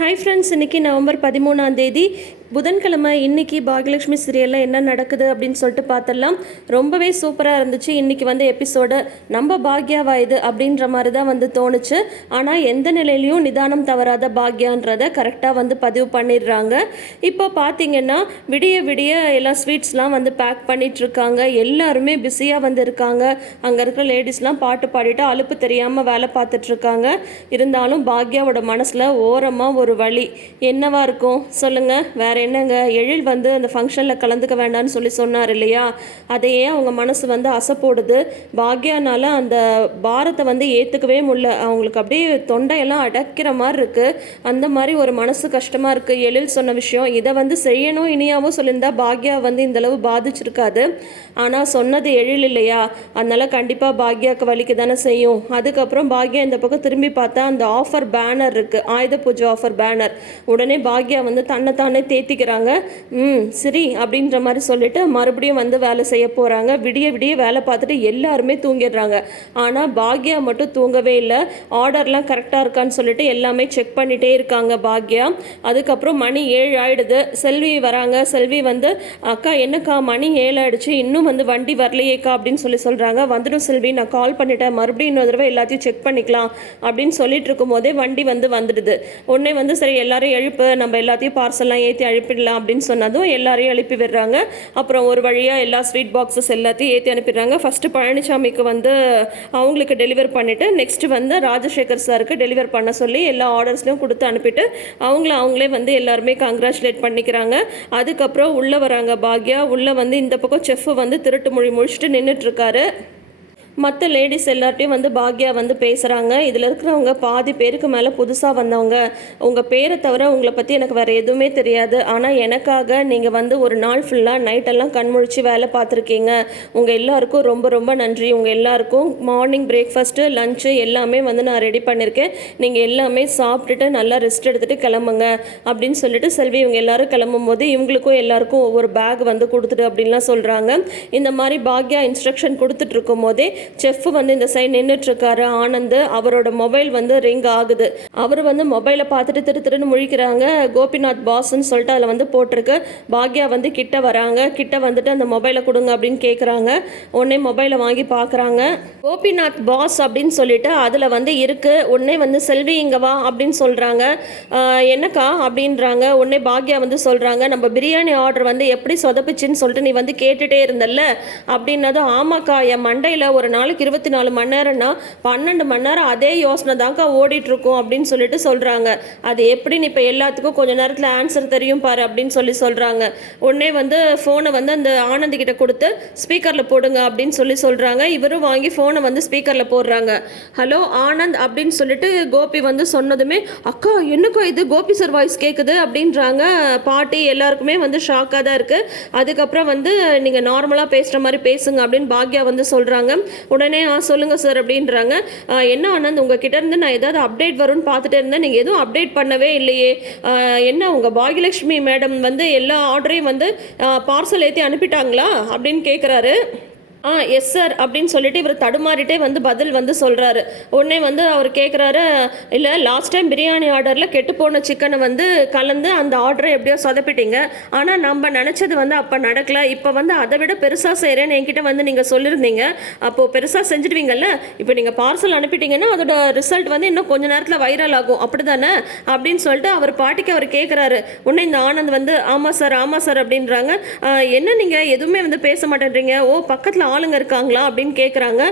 Hi friends, இன்றைக்கி November 13 புதன்கிழமை. இன்றைக்கி பாகியலட்சுமி சீரியலில் என்ன நடக்குது அப்படின்னு சொல்லிட்டு பார்த்துடலாம். ரொம்பவே சூப்பராக இருந்துச்சு. இன்றைக்கி எபிசோடு நம்ம பாக்யாவா இது அப்படின்ற மாதிரி தான் தோணுச்சு. ஆனால் எந்த நிலையிலையும் நிதானம் தவறாத பாக்யான்றதை கரெக்டாக பதிவு பண்ணிடுறாங்க. இப்போ பார்த்தீங்கன்னா விடிய விடிய எல்லா ஸ்வீட்ஸ்லாம் பேக் பண்ணிகிட்ருக்காங்க. எல்லாருமே பிஸியாக இருக்காங்க. அங்கே இருக்கிற லேடிஸ்லாம் பாட்டு பாடிட்டு அலுப்பு தெரியாமல் வேலை பார்த்துட்ருக்காங்க. இருந்தாலும் பாக்யாவோட மனசில் ஓரமாக ஒரு வழி என்னவா இருக்கும் சொல்லுங்கள்? வேறு என்னங்க, எழில் அந்த ஃபங்க்ஷனில் கலந்துக்க வேண்டாம்னு சொன்னார் இல்லையா? அதையே அவங்க மனசு அசைப்போடுது. பாக்யானால் அந்த பாரத்தை ஏற்றுக்கவே முடியல. அவங்களுக்கு அப்படியே தொண்டையெல்லாம் அடைக்கிற மாதிரி இருக்குது. அந்த மாதிரி ஒரு மனசு கஷ்டமாக இருக்குது. எழில் சொன்ன விஷயம் இதை செய்யணும் இனியாவும் சொல்லியிருந்தா பாக்யா இந்தளவு பாதிச்சிருக்காது. ஆனால் சொன்னது எழில் இல்லையா? அதனால் கண்டிப்பாக பாக்யாவுக்கு வலிக்கு தானே செய்யும். அதுக்கப்புறம் பாக்யா இந்த பக்கம் திரும்பி பார்த்தா அந்த ஆஃபர் பேனர் இருக்குது, ஆயுத பூஜை ஆஃபர் பேனர். உடனே பாக்யா தன்னைத்தானே தேத்திக்கிறாங்க. சரி அப்படின்ற மாதிரி சொல்லிட்டு மறுபடியும் வேலை செய்ய போகிறாங்க. விடிய விடிய வேலை பார்த்துட்டு எல்லாருமே தூங்கிடுறாங்க. ஆனால் பாக்யா மட்டும் தூங்கவே இல்லை. ஆர்டர்லாம் கரெக்டாக இருக்கான்னு சொல்லிட்டு எல்லாமே செக் பண்ணிகிட்டே இருக்காங்க பாக்யா. அதுக்கப்புறம் மணி 7 ஆகிடுது. செல்வி வராங்க. செல்வி அக்கா என்னக்கா மணி 7 ஆகிடுச்சு, இன்னும் வண்டி வரலையேக்கா அப்படின்னு சொல்கிறாங்க. வந்துடும் செல்வி, நான் கால் பண்ணிட்டேன், மறுபடியும் இன்னொரு தடவை எல்லாத்தையும் செக் பண்ணிக்கலாம் அப்படின்னு சொல்லிட்டு இருக்கும் போதே வண்டி வந்துடுது. உடனே சரி எல்லாரையும் எழுப்பு, நம்ம எல்லாத்தையும் பார்சல்லாம் ஏற்றி அனுப்பிடலாம் அப்படின்னு சொன்னதும் எல்லாரையும் எழுப்பி விடுறாங்க. அப்புறம் ஒரு வழியாக எல்லா ஸ்வீட் பாக்ஸஸ் எல்லாத்தையும் ஏற்றி அனுப்பிடுறாங்க. ஃபஸ்ட்டு பழனிசாமிக்கு அவங்களுக்கு டெலிவர் பண்ணிவிட்டு நெக்ஸ்ட்டு ராஜசேகர் சாருக்கு டெலிவர் பண்ண சொல்லி எல்லா ஆர்டர்ஸ்லையும் கொடுத்து அனுப்பிட்டு அவங்களே எல்லாருமே கங்க்ராச்சுலேட் பண்ணிக்கிறாங்க. அதுக்கப்புறம் உள்ளே வராங்க பாக்யா. உள்ளே இந்த பக்கம் செஃப் திருட்டு மொழி முடிச்சுட்டு நின்றுட்டுருக்காரு. மற்ற லேடிஸ் எல்லார்ட்டையும் பாக்யா பேசுகிறாங்க. இதில் இருக்கிறவங்க பாதி பேருக்கு மேலே புதுசாக வந்தவங்க. உங்கள் பேரை தவிர உங்களை பற்றி எனக்கு வேறு எதுவுமே தெரியாது. ஆனால் எனக்காக நீங்கள் ஒரு நாள் ஃபுல்லாக நைட்டெல்லாம் கண்முழிச்சு வேலை பார்த்துருக்கீங்க. உங்கள் எல்லாருக்கும் ரொம்ப ரொம்ப நன்றி. உங்கள் எல்லாருக்கும் மார்னிங் பிரேக்ஃபாஸ்ட்டு லஞ்சு எல்லாமே நான் ரெடி பண்ணியிருக்கேன். நீங்கள் எல்லாமே சாப்பிட்டுட்டு நல்லா ரெஸ்ட் எடுத்துகிட்டு கிளம்புங்க அப்படின்னு சொல்லிட்டு செல்வி இவங்க எல்லோரும் கிளம்பும் போது இவங்களுக்கும் எல்லாருக்கும் ஒவ்வொரு பேக் கொடுத்துட்டு அப்படின்லாம் சொல்கிறாங்க. இந்த மாதிரி பாக்யா இன்ஸ்ட்ரக்ஷன் கொடுத்துட்டு இருக்கும் போதே செஃப் இந்த சைடு நின்றுட்டுருக்காரு. ஆனந்த் அவரோட மொபைல் ரிங் ஆகுது. அவர் மொபைலை பார்த்துட்டு திருன்னு முழிக்கிறாங்க. கோபிநாத் பாஸ்ன்னு சொல்லிட்டு அதில் போட்டிருக்கு. பாக்யா கிட்ட வராங்க. கிட்ட வந்துட்டு அந்த மொபைலை கொடுங்க அப்படின்னு கேட்குறாங்க. உடனே மொபைலை வாங்கி பார்க்குறாங்க. கோபிநாத் பாஸ் அப்படின்னு சொல்லிட்டு அதில் இருக்குது. உடனே செல்வி இங்கே வா அப்படின்னு சொல்கிறாங்க. என்னக்கா அப்படின்றாங்க. உடனே பாக்யா சொல்கிறாங்க, நம்ம பிரியாணி ஆர்டர் எப்படி சொதப்பிச்சின்னு சொல்லிட்டு நீ கேட்டுகிட்டே இருந்தல்ல அப்படின்னதும், ஆமாக்கா என் மண்டையில் ஒரு நாளைக்கு 24 மணி நேரம்னா 12 மணி நேரம் அதே யோசனை தான்க்கா ஓடிட்டுருக்கோம் அப்படின்னு சொல்லிட்டு சொல்கிறாங்க. அது எப்படின்னு இப்போ எல்லாத்துக்கும் கொஞ்சம் நேரத்தில் ஆன்சர் தெரியும் பாரு அப்படின்னு சொல்கிறாங்க. உடனே ஃபோனை அந்த ஆனந்திக்கிட்ட கொடுத்து ஸ்பீக்கரில் போடுங்க அப்படின்னு சொல்கிறாங்க. இவரும் வாங்கி ஃபோனை ஸ்பீக்கரில் போடுறாங்க. ஹலோ ஆனந்த் அப்படின்னு சொல்லிட்டு கோபி சொன்னதுமே, அக்கா என்னக்கா இது கோபி சார் வாய்ஸ் கேட்குது அப்படின்றாங்க. பாட்டி எல்லாருக்குமே ஷாக்காக தான் இருக்குது. அதுக்கப்புறம் நீங்கள் நார்மலாக பேசுகிற மாதிரி பேசுங்க அப்படின்னு பாக்யா சொல்கிறாங்க. உடனே சொல்லுங்கள் சார் அப்படின்றாங்க. என்ன ஆனந்த் உங்ககிட்ட இருந்து நான் ஏதாவது அப்டேட் வரும்னு பார்த்துட்டே இருந்தேன், நீங்கள் எதுவும் அப்டேட் பண்ணவே இல்லையே. என்ன உங்கள் பாகியலட்சுமி மேடம் எல்லா ஆர்டரையும் பார்சல் ஏற்றி அனுப்பிட்டாங்களா அப்படின்னு கேட்குறாரு. எஸ் சார் அப்படின்னு சொல்லிட்டு இவர் தடுமாறிட்டே பதில் சொல்கிறாரு. உடனே அவர் கேட்குறாரு, இல்லை லாஸ்ட் டைம் பிரியாணி ஆர்டரில் கெட்டுப்போன சிக்கனை கலந்து அந்த ஆர்டரை எப்படியோ சொதப்பிட்டீங்க. ஆனால் நம்ம நினச்சது அப்போ நடக்கலை. இப்போ அதை விட பெருசாக செய்கிறேன்னு என்கிட்ட நீங்கள் சொல்லியிருந்தீங்க. அப்போது பெருசாக செஞ்சுடுவீங்கல்ல. இப்போ நீங்கள் பார்சல் அனுப்பிட்டீங்கன்னா அதோட ரிசல்ட் இன்னும் கொஞ்சம் நேரத்தில் வைரல் ஆகும் அப்படி தானே அப்படின்னு சொல்லிட்டு அவர் பாட்டிக்கு அவர் கேட்குறாரு. உடனே இந்த ஆனந்த் ஆமாம் சார் அப்படின்றாங்க. என்ன நீங்கள் எதுவுமே பேச மாட்டேன்றீங்க? ஓ பக்கத்தில் ஆளுங்க இருக்காங்களா அப்படின்னு கேட்குறாங்க.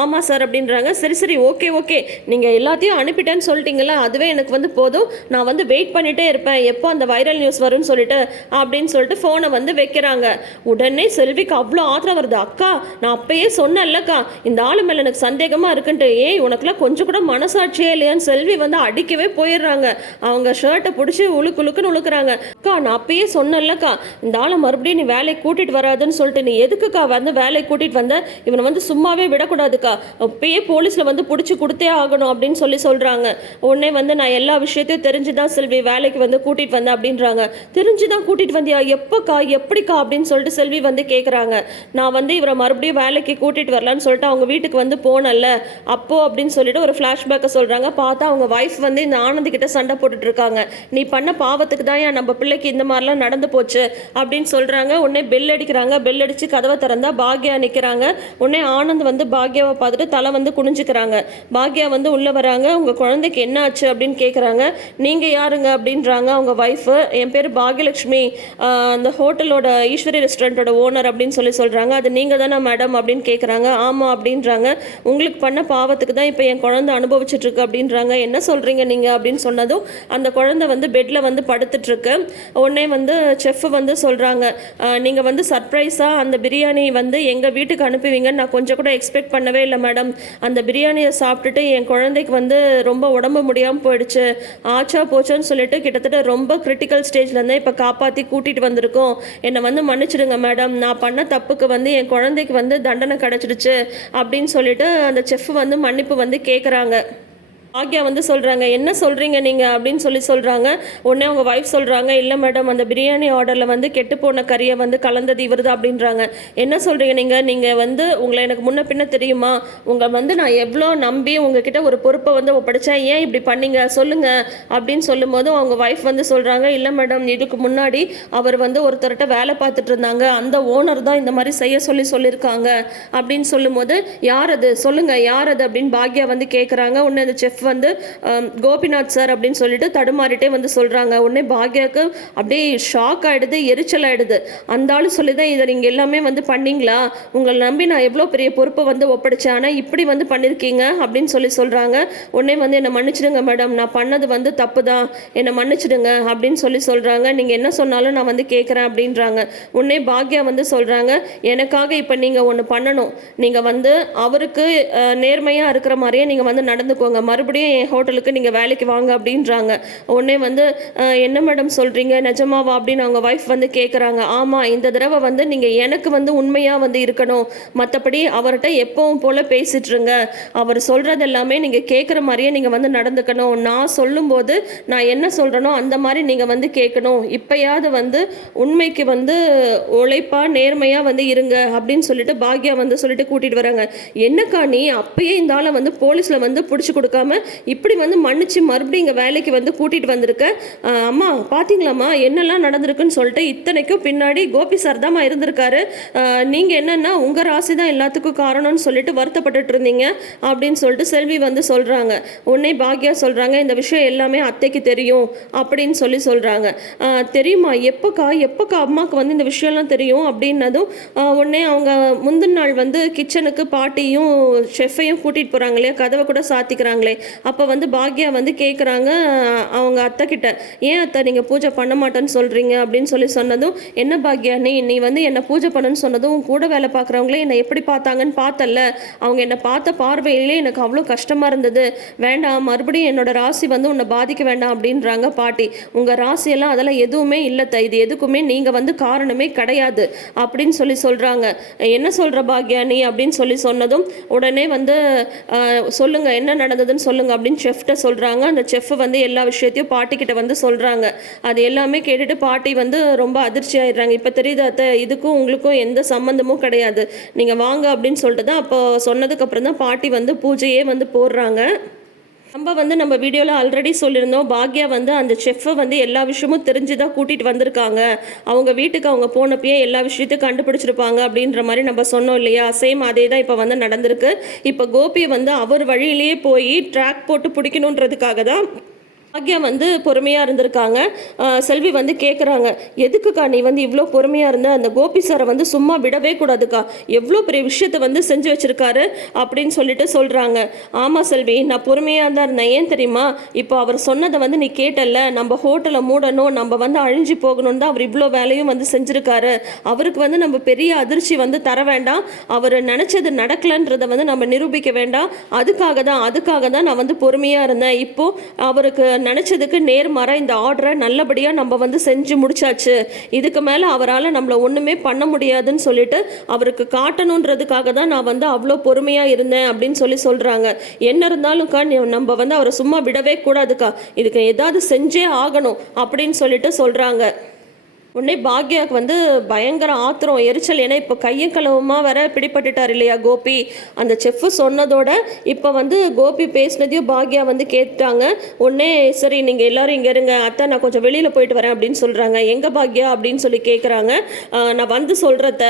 ஆமாம் சார் அப்படின்றாங்க. சரி ஓகே நீங்கள் எல்லாத்தையும் அனுப்பிட்டேன்னு சொல்லிட்டீங்களா, அதுவே எனக்கு போதும். நான் வெயிட் பண்ணிகிட்டே இருப்பேன் எப்போ அந்த வைரல் நியூஸ் வரும்னு சொல்லிட்டு அப்படின்னு சொல்லிட்டு ஃபோனை வைக்கிறாங்க. உடனே செல்விக்கு அவ்வளோ ஆத்திரம் வருது. அக்கா நான் அப்பயே சொன்னேன்லக்கா இந்த ஆளு மேலே எனக்கு சந்தேகமாக இருக்குன்ட்டு. ஏய் உனக்குலாம் கொஞ்சம் கூட மனசாட்சியே இல்லையான்னு செல்வி அடிக்கவே போயிடுறாங்க. அவங்க ஷர்ட்டை பிடிச்சி உழுக்குன்னு உழுக்குறாங்க. அக்கா நான் அப்பயே சொன்னேன்லக்கா இந்த ஆளை மறுபடியும் நீ வேலையை கூட்டிகிட்டு வராதுன்னு சொல்லிட்டு நீ எதுக்குக்கா வேலை வேலைக்கு கூட்டிகிட்டு வந்த, இவனை வந்து சும்மாவே விடக்கூடாதுக்கா, அப்பயே போலீஸில் வந்து பிடிச்சி கொடுத்தே ஆகணும் அப்படின்னு சொல்கிறாங்க. உடனே வந்து நான் எல்லா விஷயத்தையும் தெரிஞ்சு தான் செல்வி வேலைக்கு வந்து கூட்டிகிட்டு வந்தேன் அப்படின்றாங்க. தெரிஞ்சு தான் கூட்டிகிட்டு வந்தியா, எப்போக்கா எப்படிக்கா அப்படின்னு சொல்லிட்டு செல்வி வந்து கேட்குறாங்க. நான் வந்து இவரை மறுபடியும் வேலைக்கு கூட்டிகிட்டு வரலான்னு சொல்லிட்டு அவங்க வீட்டுக்கு வந்து போனல அப்போது அப்படின்னு சொல்லிட்டு ஒரு ஃப்ளாஷ்பேக்கை சொல்கிறாங்க. பார்த்தா அவங்க ஒய்ஃப் வந்து இந்த ஆனந்த் கிட்ட சண்டை போட்டுட்டு இருக்காங்க. நீ பண்ண பாவத்துக்கு தான் நம்ம பிள்ளைக்கு இந்த மாதிரிலாம் நடந்து போச்சு அப்படின்னு சொல்கிறாங்க. உடனே பெல் அடிக்கிறாங்க. பெல் அடித்து கதவை திறந்தா பாக்யா நிற்கிறாங்க. உடனே ஆனந்த் வந்து பாக்யாவை பார்த்துட்டு தலை வந்து குனிஞ்சுக்கிறாங்க. பாக்யா வந்து உள்ளே வராங்க. உங்கள் குழந்தைக்கு என்ன ஆச்சு அப்படின்னு கேட்குறாங்க. நீங்கள் யாருங்க அப்படின்றாங்க அவங்க ஒய்ஃபு. என் பேர் பாக்யலட்சுமி, அந்த ஹோட்டலோட ஈஸ்வரி ரெஸ்டாரண்ட்டோட ஓனர் அப்படின்னு சொல்கிறாங்க. அது நீங்கள் தானே மேடம் அப்படின்னு கேட்குறாங்க. ஆமாம் அப்படின்றாங்க. உங்களுக்கு பண்ண பாவத்துக்கு தான் இப்போ என் குழந்தை அனுபவிச்சுட்ருக்கு அப்படின்றாங்க. என்ன சொல்கிறீங்க நீங்கள் அப்படின்னு சொன்னதும் அந்த குழந்தை வந்து பெட்டில் வந்து படுத்துட்ருக்கு. உடனே வந்து செஃப் வந்து சொல்கிறாங்க, நீங்கள் வந்து சர்ப்ரைஸாக அந்த பிரியாணி வந்து எங்கள் வீட்டுக்கு அனுப்புவீங்கன்னு நான் கொஞ்சம் கூட எக்ஸ்பெக்ட் பண்ணவே இல்லை மேடம். அந்த பிரியாணியை சாப்பிட்டுட்டு என் குழந்தைக்கு வந்து ரொம்ப உடம்பு முடியாமல் போயிடுச்சு, ஆச்சா போச்சான்னு சொல்லிட்டு கிட்டத்தட்ட ரொம்ப கிரிட்டிக்கல் ஸ்டேஜ்லேருந்து இப்போ காப்பாற்றி கூட்டிகிட்டு வந்திருக்கோம். என்னை வந்து மன்னிச்சிடுங்க மேடம், நான் பண்ண தப்புக்கு வந்து என் குழந்தைக்கு வந்து தண்டனை கிடச்சிடுச்சு அப்படின்னு சொல்லிட்டு அந்த செஃப் வந்து மன்னிப்பு வந்து கேட்குறாங்க. பாக்யா வந்து சொல்கிறாங்க, என்ன சொல்கிறீங்க நீங்கள் அப்படின்னு சொல்கிறாங்க. உடனே அவங்க ஒய்ஃப் சொல்கிறாங்க, இல்லை மேடம், அந்த பிரியாணி ஆர்டரில் வந்து கெட்டுப்போன கறியை வந்து கலந்தது இவருது அப்படின்றாங்க. என்ன சொல்கிறீங்க நீங்கள் வந்து உங்களை எனக்கு முன்ன பின்ன தெரியுமா? உங்களை வந்து நான் எவ்வளோ நம்பி உங்ககிட்ட ஒரு பொறுப்பை வந்து ஒப்படைச்சேன், ஏன் இப்படி பண்ணீங்க சொல்லுங்கள் அப்படின்னு சொல்லும்போது அவங்க ஒய்ஃப் வந்து சொல்கிறாங்க, இல்லை மேடம், இதுக்கு முன்னாடி அவர் வந்து ஒருத்தர்கிட்ட வேலை பார்த்துட்டு இருந்தாங்க, அந்த ஓனர் தான் இந்த மாதிரி செய்ய சொல்லியிருக்காங்க அப்படின்னு சொல்லும்போது, யார் அது சொல்லுங்கள், யார் அது அப்படின்னு பாக்யா வந்து கேட்குறாங்க. உடனே அந்த செஃப் வந்து கோபிநாத் சார் அப்படின்னு சொல்லிட்டு தடுமாறிட்டே வந்து சொல்கிறாங்க. உடனே பாக்யாவுக்கு அப்படியே ஷாக் ஆகிடுது, எரிச்சல் ஆகிடுது. அந்த ஆள் சொல்லி தான் இதை நீங்கள் எல்லாமே வந்து பண்ணீங்களா, உங்களை நம்பி நான் எவ்வளோ பெரிய பொறுப்பை வந்து ஒப்படைச்சேன், ஆனால் இப்படி வந்து பண்ணியிருக்கீங்க அப்படின்னு சொல்கிறாங்க. உடனே வந்து என்னை மன்னிச்சிடுங்க மேடம், நான் பண்ணது வந்து தப்பு தான், என்னை மன்னிச்சிடுங்க அப்படின்னு சொல்கிறாங்க. நீங்கள் என்ன சொன்னாலும் நான் வந்து கேட்குறேன் அப்படின்றாங்க. உடனே பாக்யா வந்து சொல்கிறாங்க, எனக்காக இப்போ நீங்கள் ஒன்று பண்ணணும், நீங்கள் வந்து அவருக்கு நேர்மையாக இருக்கிற மாதிரியே நீங்கள் வந்து நடந்துக்கோங்க, மறுபடியும் என் ஹோட்டலுக்கு நீங்கள் வேலைக்கு வாங்க அப்படின்றாங்க. உடனே வந்து என்ன மேடம் சொல்கிறீங்க, நிஜமாவா அப்படின்னு அவங்க ஒய்ஃப் வந்து கேட்குறாங்க. ஆமாம், இந்த தடவை வந்து நீங்கள் எனக்கு வந்து உண்மையாக வந்து இருக்கணும், மற்றபடி அவர்கிட்ட எப்பவும் போல் பேசிட்டுருங்க, அவர் சொல்கிறது எல்லாமே நீங்கள் கேட்குற மாதிரியே நீங்கள் வந்து நடந்துக்கணும், நான் சொல்லும்போது நான் என்ன சொல்கிறேனோ அந்த மாதிரி நீங்கள் வந்து கேட்கணும், இப்போயாவது வந்து உண்மைக்கு வந்து உழைப்பாக நேர்மையாக வந்து இருங்க அப்படின்னு சொல்லிட்டு பாக்யா வந்து சொல்லிட்டு கூட்டிகிட்டு வராங்க. என்னக்கா நீ அப்பயே இந்த ஆளை வந்து போலீஸில் வந்து பிடிச்சி கொடுக்காம இப்படி வந்து மன்னிச்சு மறுபடியும் இங்கே வேலைக்கு வந்து கூட்டிகிட்டு வந்திருக்க, அம்மா பார்த்தீங்களாம்மா என்னெல்லாம் நடந்திருக்குன்னு சொல்லிட்டு, இத்தனைக்கும் பின்னாடி கோபி சார் தாம்மா இருந்திருக்காரு, நீங்கள் என்னென்னா உங்கள் ராசி தான் எல்லாத்துக்கும் காரணம்னு சொல்லிட்டு வருத்தப்பட்டுட்டு இருந்தீங்க அப்படின்னு சொல்லிட்டு செல்வி வந்து சொல்கிறாங்க. உடனே பாக்யா சொல்கிறாங்க, இந்த விஷயம் எல்லாமே அத்தைக்கு தெரியும் அப்படின்னு சொல்கிறாங்க. தெரியுமா, எப்போக்கா அம்மாவுக்கு வந்து இந்த விஷயம்லாம் தெரியும் அப்படின்னதும் உடனே அவங்க முந்தின நாள் வந்து கிச்சனுக்கு பாட்டியும் ஷெஃபையும் கூட்டிகிட்டு போகிறாங்க இல்லையா, கதவை கூட சாத்திக்கிறாங்களே, அப்போ வந்து பாக்யா வந்து கேட்குறாங்க அவங்க அத்தை கிட்ட, ஏன் அத்தை நீங்கள் பூஜை பண்ண மாட்டேன்னு சொல்கிறீங்க அப்படின்னு சொன்னதும், என்ன பாக்யா நீ வந்து என்னை பூஜை பண்ணணும்னு சொன்னதும் கூட வேலை பார்க்குறவங்களே என்னை எப்படி பார்த்தாங்கன்னு பார்த்தல, அவங்க என்னை பார்த்த பார்வையிலே எனக்கு அவ்வளோ கஷ்டமாக இருந்தது, வேண்டாம் மறுபடியும் என்னோட ராசி வந்து உன்னை பாதிக்க வேண்டாம் அப்படின்றாங்க பாட்டி. உங்கள் ராசியெல்லாம் அதெல்லாம் எதுவுமே இல்லைத்த, இது எதுக்குமே நீங்கள் வந்து காரணமே கிடையாது அப்படின்னு சொல்கிறாங்க. என்ன சொல்கிற பாக்யா நீ அப்படின்னு சொன்னதும் உடனே வந்து சொல்லுங்கள் என்ன நடந்ததுன்னு சொல்லுங்கள் அப்படின்னு செஃப்ட்ட சொல்கிறாங்க. அந்த செஃப் வந்து எல்லா விஷயத்தையும் பாட்டிக்கிட்ட வந்து சொல்கிறாங்க. அது எல்லாமே கேட்டுட்டு பாட்டி வந்து ரொம்ப அதிர்ச்சி ஆயிடுறாங்க. இப்போ தெரியுது அத்தை, இதுக்கும் உங்களுக்கும் எந்த சம்மந்தமும் கிடையாது, நீங்கள் வாங்க அப்படின்னு சொல்லிட்டு தான் அப்போ சொன்னதுக்கப்புறம் தான் பாட்டி வந்து பூஜையே வந்து போடுறாங்க. நம்ம வீடியோவில் ஆல்ரெடி சொல்லியிருந்தோம், பாக்யா வந்து அந்த செஃப்பை வந்து எல்லா விஷயமும் தெரிஞ்சு தான் கூட்டிகிட்டு வந்திருக்காங்க, அவங்க வீட்டுக்கு அவங்க போனப்பயே எல்லா விஷயத்தையும் கண்டுபிடிச்சிருப்பாங்க அப்படின்ற மாதிரி நம்ம சொன்னோம் இல்லையா, சேம் அதே தான் இப்போ வந்து நடந்திருக்கு. இப்போ கோபியை வந்து அவர் வழியிலேயே போய் ட்ராக் போட்டு பிடிக்கணுன்றதுக்காக தான் பாக்யா வந்து பொறுமையாக இருந்திருக்காங்க. செல்வி வந்து கேட்குறாங்க, எதுக்குக்கா நீ வந்து இவ்வளோ பொறுமையாக இருந்த, அந்த கோபி சாரை வந்து சும்மா விடவே கூடாதுக்கா, எவ்வளோ பெரிய விஷயத்தை வந்து செஞ்சு வச்சுருக்காரு அப்படின்னு சொல்லிட்டு சொல்கிறாங்க. ஆமாம் செல்வி, நான் பொறுமையாக தான் இருந்தேன், ஏன் தெரியுமா, இப்போ அவர் சொன்னதை வந்து நீ கேட்டல, நம்ம ஹோட்டலை மூடணும், நம்ம வந்து அழிஞ்சு போகணும்னு தான் அவர் இவ்வளோ வேலையும் வந்து செஞ்சுருக்காரு, அவருக்கு வந்து நம்ம பெரிய அதிர்ச்சி வந்து தர வேண்டாம், அவர் நினச்சது நடக்கலைன்றதை வந்து நம்ம நிரூபிக்க வேண்டாம், அதுக்காக தான் நான் வந்து பொறுமையாக இருந்தேன். இப்போது அவருக்கு நினச்சதுக்கு நேர்மாறாக இந்த ஆர்டரை நல்லபடியாக நம்ம வந்து செஞ்சு முடிச்சாச்சு, இதுக்கு மேலே அவரால் நம்மளை ஒன்றுமே பண்ண முடியாதுன்னு சொல்லிட்டு அவருக்கு காட்டணுன்றதுக்காக தான் நான் வந்து அவ்வளோ பொறுமையாக இருந்தேன் அப்படின்னு சொல்கிறாங்க. என்ன இருந்தாலும்க்கா நம்ம வந்து அவரை சும்மா விடவே கூடாதுக்கா, இதுக்கு ஏதாவது செஞ்சே ஆகணும் அப்படின்னு சொல்லிட்டு சொல்கிறாங்க. உடனே பாக்யாவுக்கு வந்து பயங்கர ஆத்திரம் எரிச்சல். ஏன்னா இப்போ கையும் களவுமாக வேற பிடிபட்டுட்டார் இல்லையா கோபி. அந்த செஃப்பு சொன்னதோட இப்போ வந்து கோபி பேசினதையும் பாக்யா வந்து கேட்டாங்க. உடனே சரி நீங்கள் எல்லோரும் இங்கே இருங்க அத்தை, நான் கொஞ்சம் வெளியில் போயிட்டு வரேன் அப்படின்னு சொல்கிறாங்க. எங்கே பாக்யா அப்படின்னு சொல்லி கேட்குறாங்க. நான் வந்து சொல்கிறத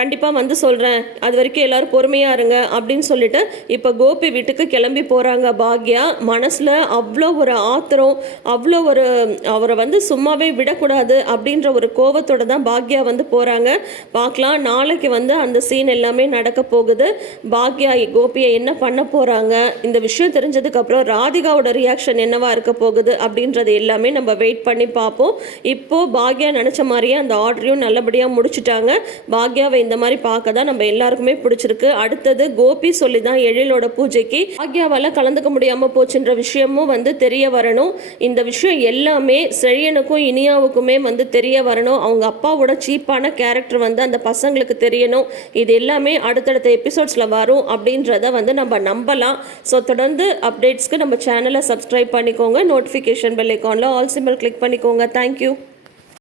கண்டிப்பாக வந்து சொல்கிறேன், அது வரைக்கும் எல்லோரும் பொறுமையாக இருங்க அப்படின்னு சொல்லிட்டு இப்போ கோபி வீட்டுக்கு கிளம்பி போகிறாங்க பாக்யா. மனசில் அவ்வளோ ஒரு ஆத்திரம், அவ்வளோ ஒரு அவரை வந்து சும்மாவே விடக்கூடாது அப்படின்ற ஒரு கோவத்தோட தான் பாக்யா வந்து போகிறாங்க. பார்க்கலாம் நாளைக்கு வந்து அந்த சீன் எல்லாமே நடக்க போகுது. பாக்யா கோபியை என்ன பண்ண போகிறாங்க, இந்த விஷயம் தெரிஞ்சதுக்கப்புறம் ராதிகாவோட ரியாக்ஷன் என்னவா இருக்க போகுது அப்படின்றது எல்லாமே நம்ம வெயிட் பண்ணி பார்ப்போம். இப்போது பாக்யா நினச்ச மாதிரியே அந்த ஆர்டரையும் நல்லபடியாக முடிச்சுட்டாங்க. பாக்யாவை இந்த மாதிரி பார்க்க தான் நம்ம எல்லாருக்குமே பிடிச்சிருக்கு. அடுத்தது கோபி சொல்லி தான் எழிலோட பூஜைக்கு பாக்யாவால் கலந்துக்க முடியாமல் போச்சுன்ற விஷயமும் வந்து தெரிய வரணும். இந்த விஷயம் எல்லாமே செழியனுக்கும் இனியாவுக்குமே வந்து தெரிய வரணும். அவங்க அப்பாவோட சீப்பான கேரக்டர் வந்து அந்த பசங்களுக்கு தெரியணும். இது எல்லாமே அடுத்தடுத்த எபிசோட்ஸில் வரும் அப்படின்றத வந்து நம்ம நம்பலாம். ஸோ தொடர்ந்து அப்டேட்ஸ்க்கு நம்ம சேனலை சப்ஸ்கிரைப் பண்ணிக்கோங்க. நோட்டிஃபிகேஷன் பெல் ஐக்கானில் ஆல் சிம்பிள் கிளிக் பண்ணிக்கோங்க. தேங்க்யூ.